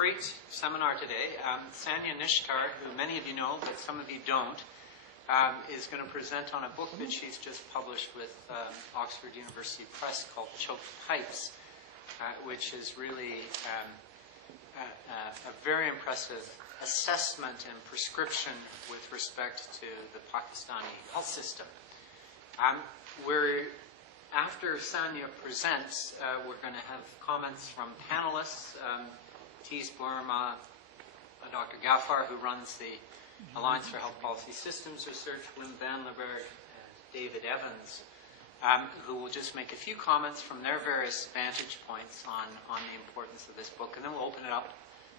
great seminar today. Sanya Nishtar, who many of you know, but some of you don't, is going to present on a book that she's just published with Oxford University Press called Choked Pipes, which is really a very impressive assessment and prescription with respect to the Pakistani health system. After Sanya presents, we're going to have comments from panelists. Tees Burma, Dr. Gaffar, who runs the Alliance for Health Policy Systems Research, Wim van Lerberg, and David Evans, who will just make a few comments from their various vantage points on the importance of this book. And then we'll open it up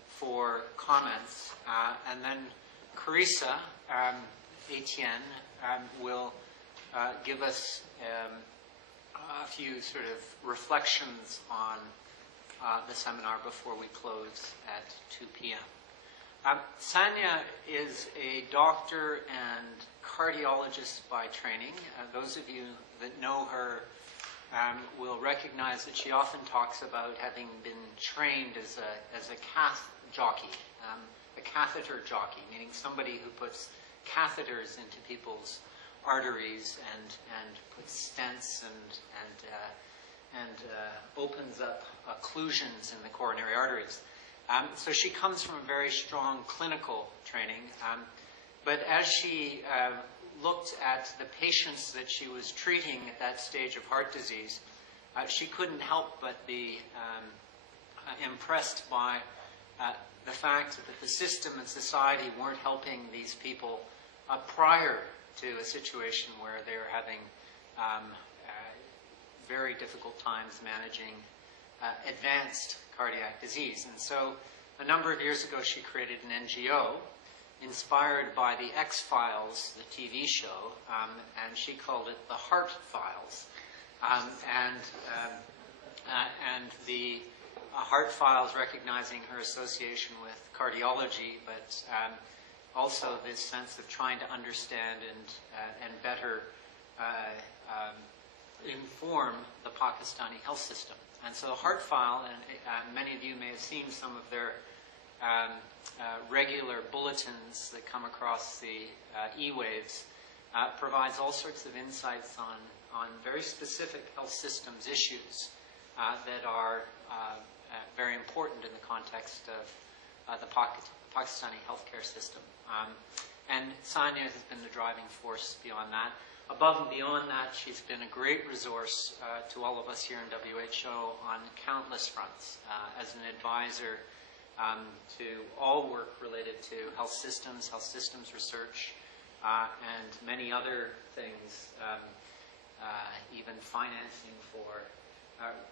for comments. And then Carissa Etienne will give us a few sort of reflections on the seminar before we close at 2 p.m. Sanya is a doctor and cardiologist by training. Those of you that know her will recognize that she often talks about having been trained as a catheter jockey, meaning somebody who puts catheters into people's arteries and puts stents and opens up occlusions in the coronary arteries. So she comes from a very strong clinical training. But as she looked at the patients that she was treating at that stage of heart disease, she couldn't help but be impressed by the fact that the system and society weren't helping these people prior to a situation where they were having very difficult times managing advanced cardiac disease. And so a number of years ago she created an NGO inspired by the X-Files, the TV show, and she called it the Heart Files. And the Heart Files, recognizing her association with cardiology, but also this sense of trying to understand and better inform the Pakistani health system. And so Heart File, and many of you may have seen some of their regular bulletins that come across the e-waves, provides all sorts of insights on very specific health systems issues that are very important in the context of the Pakistani healthcare system. And Sanya has been the driving force beyond that. Above and beyond that, she's been a great resource to all of us here in WHO on countless fronts, as an advisor to all work related to health systems research, and many other things, even financing for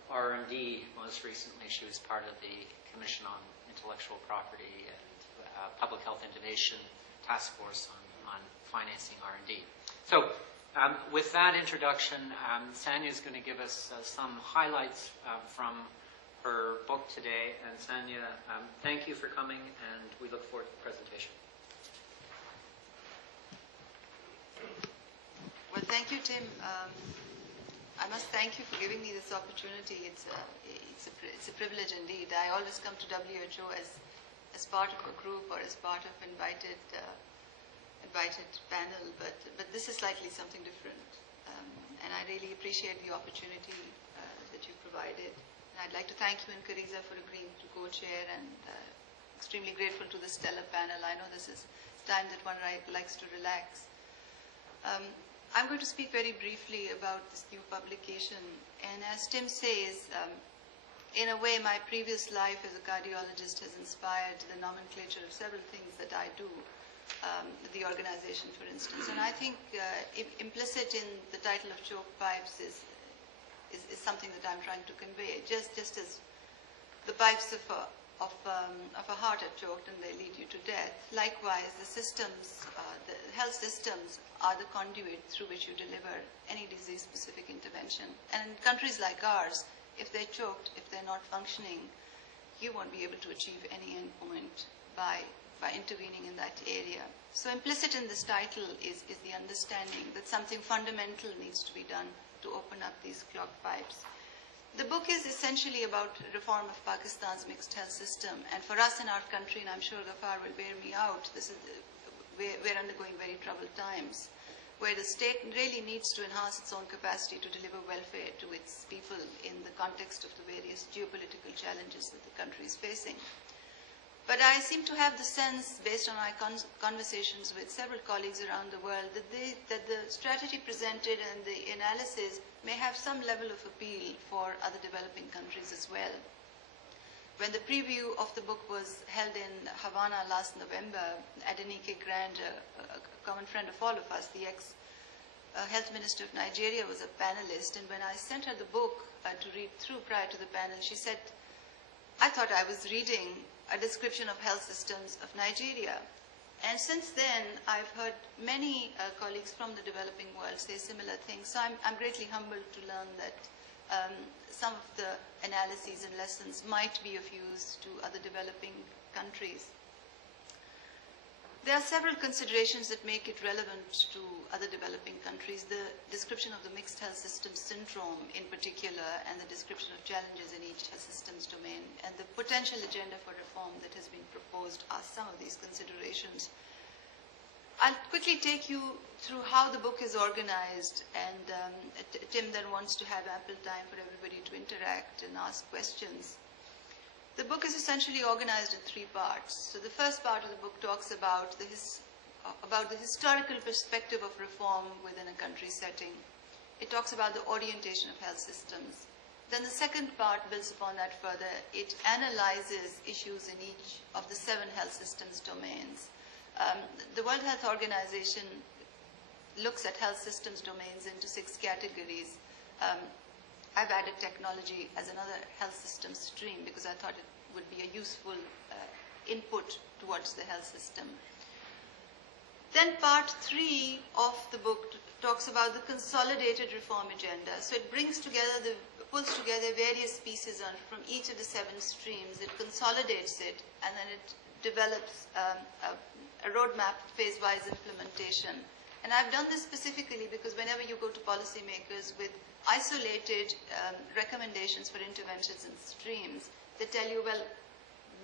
R&D. Most recently, she was part of the Commission on Intellectual Property and Public Health Innovation Task Force on financing R&D. So, with that introduction, Sanya is going to give us some highlights from her book today. And Sanya, thank you for coming, and we look forward to the presentation. Well, thank you, Tim. I must thank you for giving me this opportunity. It's a privilege indeed. I always come to WHO as part of a group or as part of invited panel, but this is slightly something different. And I really appreciate the opportunity that you provided. And I'd like to thank you and Carissa for agreeing to co-chair, and extremely grateful to the stellar panel. I know this is time that one likes to relax. I'm going to speak very briefly about this new publication. And as Tim says, in a way, my previous life as a cardiologist has inspired the nomenclature of several things that I do. The organization, for instance. And I think implicit in the title of Choked Pipes is something that I'm trying to convey. Just as the pipes of a heart are choked and they lead you to death, likewise the systems, the health systems are the conduit through which you deliver any disease-specific intervention. And in countries like ours, if they're choked, if they're not functioning, you won't be able to achieve any endpoint by intervening in that area. So implicit in this title is the understanding that something fundamental needs to be done to open up these clogged pipes. The book is essentially about reform of Pakistan's mixed health system. And for us in our country, and I'm sure Ghaffar will bear me out, we're undergoing very troubled times, where the state really needs to enhance its own capacity to deliver welfare to its people in the context of the various geopolitical challenges that the country is facing. But I seem to have the sense, based on my conversations with several colleagues around the world, that the strategy presented and the analysis may have some level of appeal for other developing countries as well. When the preview of the book was held in Havana last November, Adenike Grant, a common friend of all of us, the ex-health minister of Nigeria, was a panelist. And when I sent her the book to read through prior to the panel, she said, I thought I was reading a description of health systems of Nigeria. And since then, I've heard many colleagues from the developing world say similar things. So I'm greatly humbled to learn that some of the analyses and lessons might be of use to other developing countries. There are several considerations that make it relevant to other developing countries. The description of the mixed health systems syndrome in particular, and the description of challenges in each health systems domain, and the potential agenda for reform that has been proposed are some of these considerations. I'll quickly take you through how the book is organized, and Tim then wants to have ample time for everybody to interact and ask questions. The book is essentially organized in three parts. So the first part of the book talks about the historical perspective of reform within a country setting. It talks about the orientation of health systems. Then the second part builds upon that further. It analyzes issues in each of the 7 health systems domains. The World Health Organization looks at health systems domains into 6 categories. I've added technology as another health system stream because I thought it would be a useful input towards the health system. Then part 3 of the book talks about the consolidated reform agenda. So it pulls together various pieces from each of the 7 streams. It consolidates it, and then it develops a roadmap for phase-wise implementation. And I've done this specifically because whenever you go to policymakers with isolated recommendations for interventions in streams, they tell you, well,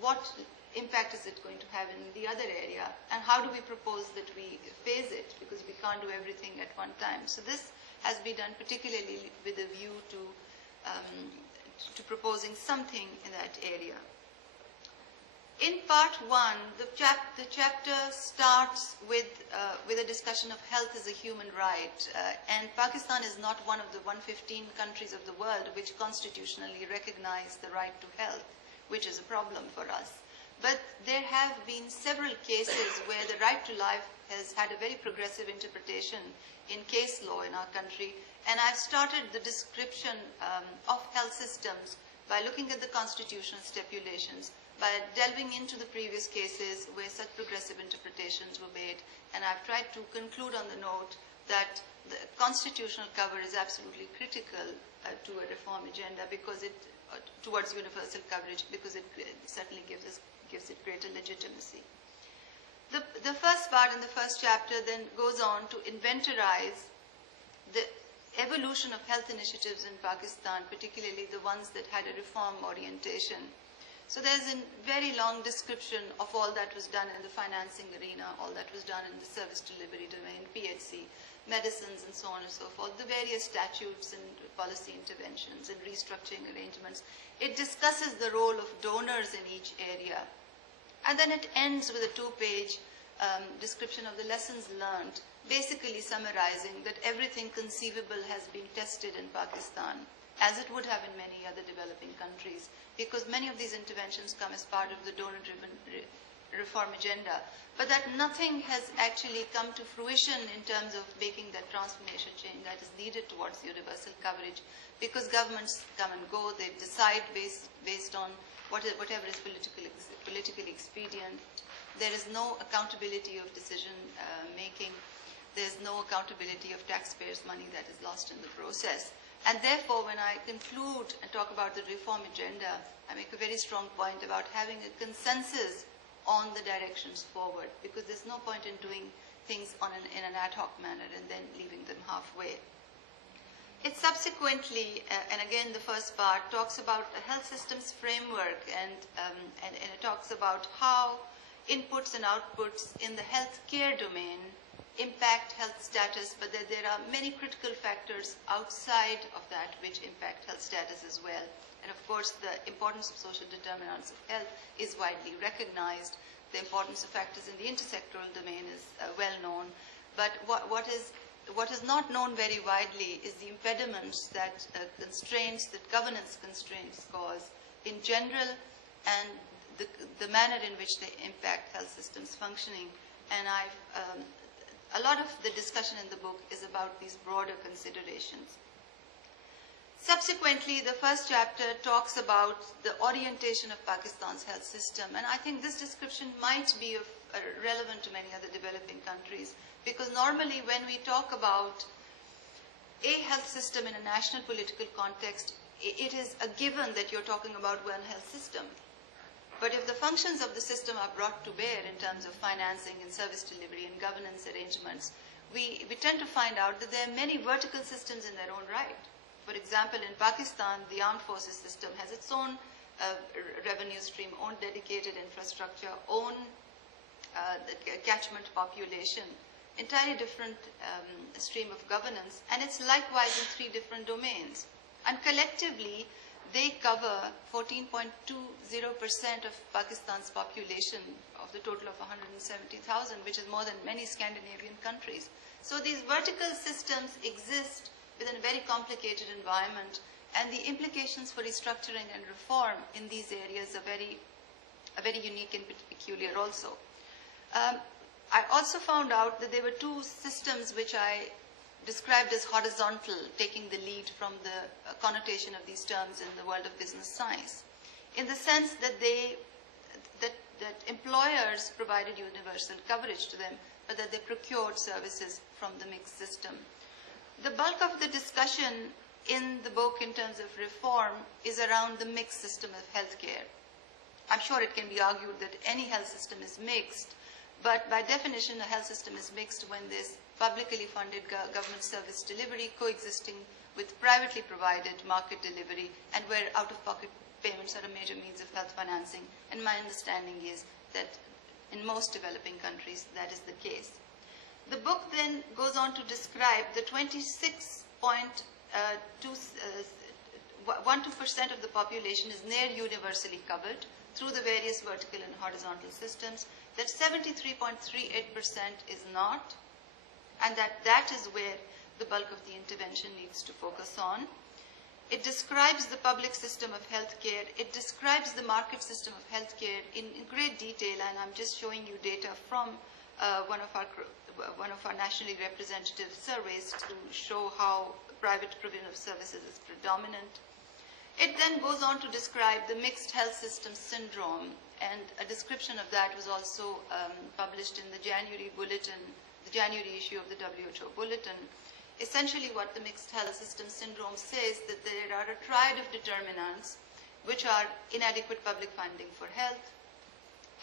what impact is it going to have in the other area, and how do we propose that we phase it, because we can't do everything at one time. So this has been done particularly with a view to proposing something in that area. In part 1, the chapter starts with a discussion of health as a human right, and Pakistan is not one of the 115 countries of the world which constitutionally recognize the right to health, which is a problem for us. But there have been several cases where the right to life has had a very progressive interpretation in case law in our country, and I've started the description of health systems by looking at the constitutional stipulations, by delving into the previous cases where such progressive interpretations were made, and I've tried to conclude on the note that the constitutional cover is absolutely critical to a reform agenda because towards universal coverage, because it certainly gives it greater legitimacy. The first part in the first chapter then goes on to inventorize the evolution of health initiatives in Pakistan, particularly the ones that had a reform orientation. So there's a very long description of all that was done in the financing arena, all that was done in the service delivery domain, PHC, medicines, and so on and so forth, the various statutes and policy interventions and restructuring arrangements. It discusses the role of donors in each area. And then it ends with a 2-page description of the lessons learned, basically summarizing that everything conceivable has been tested in Pakistan, as it would have in many other developing countries, because many of these interventions come as part of the donor-driven reform agenda, but that nothing has actually come to fruition in terms of making that transformation change that is needed towards universal coverage, because governments come and go, they decide based on whatever is politically expedient. There is no accountability of decision making. There's no accountability of taxpayers' money that is lost in the process. And therefore, when I conclude and talk about the reform agenda, I make a very strong point about having a consensus on the directions forward, because there's no point in doing things in an ad hoc manner and then leaving them halfway. It subsequently, and again the first part, talks about a health systems framework, and it talks about how inputs and outputs in the healthcare domain impact health status, but that there are many critical factors outside of that which impact health status as well. And of course, the importance of social determinants of health is widely recognized. The importance of factors in the intersectoral domain is well known. But what is not known very widely is the impediments that constraints, that governance constraints cause in general, and the manner in which they impact health systems functioning. And a lot of the discussion in the book is about these broader considerations. Subsequently, the first chapter talks about the orientation of Pakistan's health system, and I think this description might be relevant to many other developing countries, because normally when we talk about a health system in a national political context, it is a given that you're talking about one health system. But if the functions of the system are brought to bear in terms of financing and service delivery and governance arrangements, we tend to find out that there are many vertical systems in their own right. For example, in Pakistan, the armed forces system has its own revenue stream, own dedicated infrastructure, own catchment population, entirely different stream of governance, and it's likewise in 3 different domains. And collectively, they cover 14.20% of Pakistan's population of the total of 170,000, which is more than many Scandinavian countries. So these vertical systems exist within a very complicated environment, and the implications for restructuring and reform in these areas are very unique and peculiar also. I also found out that there were 2 systems which I described as horizontal, taking the lead from the connotation of these terms in the world of business science, in the sense that that employers provided universal coverage to them, but that they procured services from the mixed system. The bulk of the discussion in the book in terms of reform is around the mixed system of healthcare. I'm sure it can be argued that any health system is mixed, but by definition, a health system is mixed when there's publicly funded government service delivery coexisting with privately provided market delivery, and where out-of-pocket payments are a major means of health financing. And my understanding is that in most developing countries, that is the case. The book then goes on to describe the 26.12% of the population is near universally covered through the various vertical and horizontal systems, that 73.38% is not, and that is where the bulk of the intervention needs to focus on. It describes the public system of healthcare. It describes the market system of healthcare in great detail, and I'm just showing you data from one of our nationally representative surveys to show how private provision of services is predominant. It then goes on to describe the mixed health system syndrome, and a description of that was also published in the January bulletin, the January issue of the WHO bulletin. Essentially what the mixed health system syndrome says, that there are a triad of determinants which are inadequate public funding for health,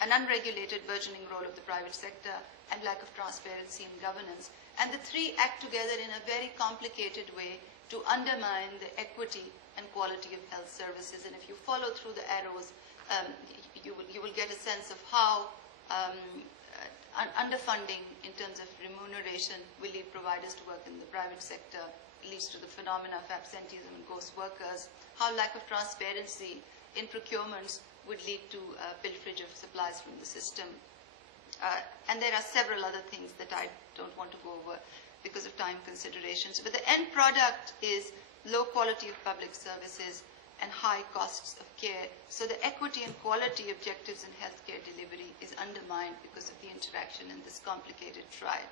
an unregulated burgeoning role of the private sector, and lack of transparency in governance. And the 3 act together in a very complicated way to undermine the equity and quality of health services. And if you follow through the arrows, you will get a sense of how underfunding in terms of remuneration will lead providers to work in the private sector, leads to the phenomena of absenteeism and ghost workers, how lack of transparency in procurements would lead to pilferage of supplies from the system. And there are several other things that I don't want to go over because of time considerations. But the end product is low quality of public services and high costs of care. So the equity and quality objectives in healthcare delivery is undermined because of the interaction in this complicated triad.